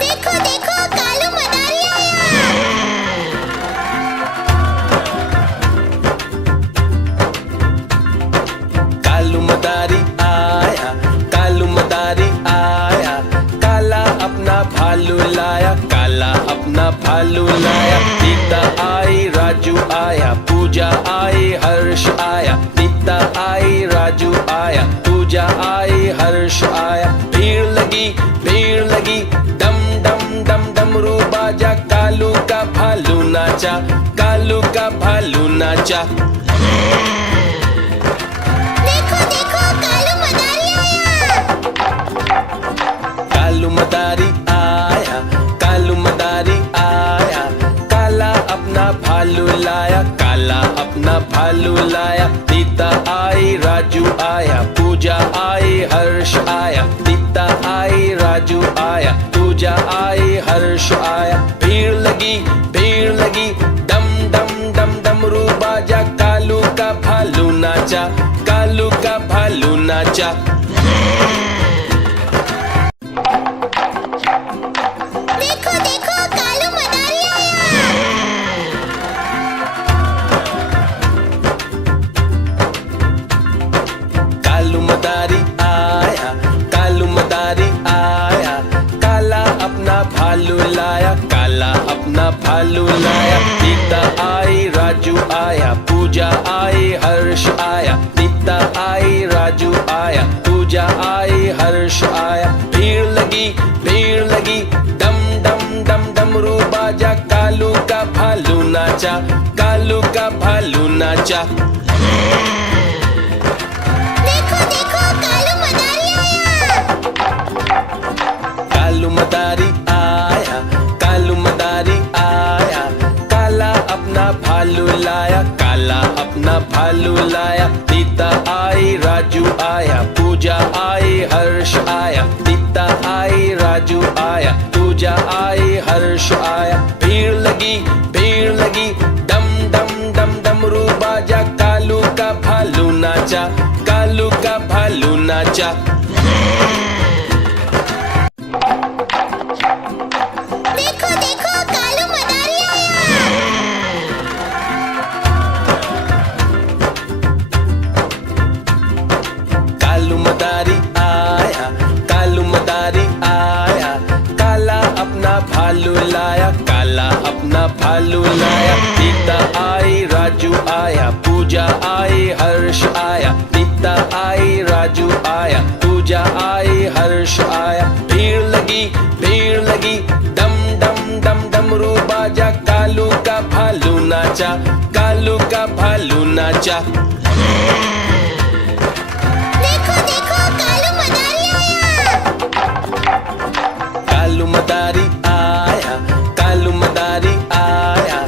देखो देखो कालू मदारी आया। कालू मदारी आया, कालू मदारी आया, काला अपना भालू लाया, काला अपना भालू लाया। सीता आई, राजू आया, पूजा आई, हर्ष आया। सीता आई, राजू आया, पूजा आई, हर्ष आया। भीड़ लगी डम डम डम डमरू बाजा, कालू का भालू नाचा, कालू का भालू नाचा। देखो देखो कालू मदारी आया। कालू मदारी आया, कालू मदारी आया, काला अपना भालू लाया, काला अपना भालू लाया। सीता आई, राजू आया, पूजा आई, हर्ष आया। सीता आई, राजू आया, पूजा आई, हर्ष आया। भीड़ लगी डम डम डम डमरू बाजा, कालू का भालू नाचा, कालू का भालू नाचा। देखो देखो कालू मदारी आया। कालू मदारी आया, कालू मदारी आया, काला अपना भालू लाया, काला अपना भालू लाया। सीता आई, राजू आया, पूजा आई, हर्ष आया। सीता आई, राजू आया, पूजा आई, हर्ष आया। भीड़ लगी डम डम डम डमरू बाजा, कालू का भालू नाचा, कालू का भालू नाचा। देखो देखो कालू मदारी आया। कालू मदारी आया, कालू मदारी आया, काला अपना भालू लाया, काला अपना भालू लाया। सीता आई, राजू आया, पूजा आई, हर्ष आया। सीता आई, राजू आया, पूजा आई, हर्ष आया। भीड़ लगी डम डम डम डमरू बाजा, कालू का भालू नाचा, कालू का भालू नाचा। देखो देखो कालू मदारी आया। कालू मदारी आया, कालू मदारी आया, काला अपना भालू लाया, काला अपना भालू लाया। सीता आई, राजू आया, पूजा आई, हर्ष आया। सीता आई, राजू आया, पूजा आई, हर्ष आया। भीड़ लगी डम डम डम डमरू बाजा, कालू का भालू नाचा, कालू का भालू नाचा। देखो देखो कालू मदारी आया। कालू मदारी आया, कालू मदारी आया,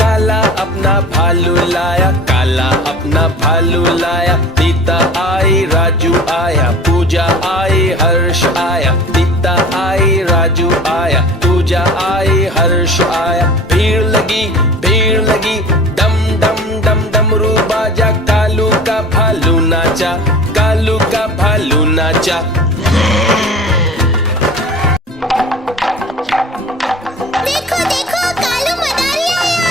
काला अपना भालू लाया, काला अपना भालू लाया। सीता आई, राजू आया, पूजा आई, हर्ष आया। सीता आई, राजू आया, पूजा आई, हर्ष आया। भीड़ लगी डम डम डम डमरू बाजा, कालू का भालू नाचा, कालू का भालू नाचा। देखो देखो कालू मदारी आया।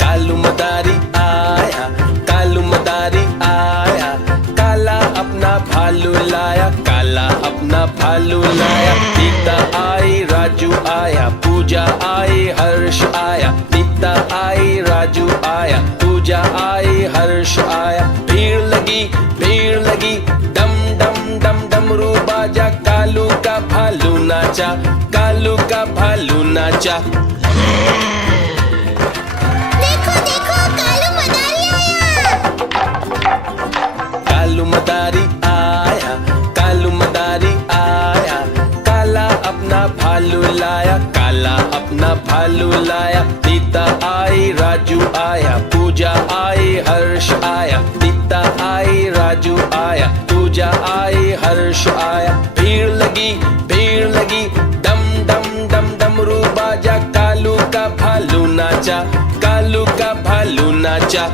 कालू मदारी आया, कालू मदारी आया, काला अपना भालू लाया, काला अपना भालू लाया। सीता आई, राजू आया, पूजा आई, हर्ष आया। सीता आई, राजू आया, पूजा आई, हर्ष आया। भीड़ लगी डम डम डम डमरू बाजा, कालू का भालू नाचा, कालू का भालू नाचा। देखो देखो कालू मदारी आया। कालू मदारी आया, कालू मदारी आया, काला अपना भालू लाया, काला अपना भालू लाया। सीता आई, राजू आया, पूजा आई, हर्ष आया। सीता आई, राजू आया, पूजा आई, हर्ष आया। भीड़ लगी डम डम डम डमरू बाजा, कालू का भालू नाचा, कालू का भालू नाचा।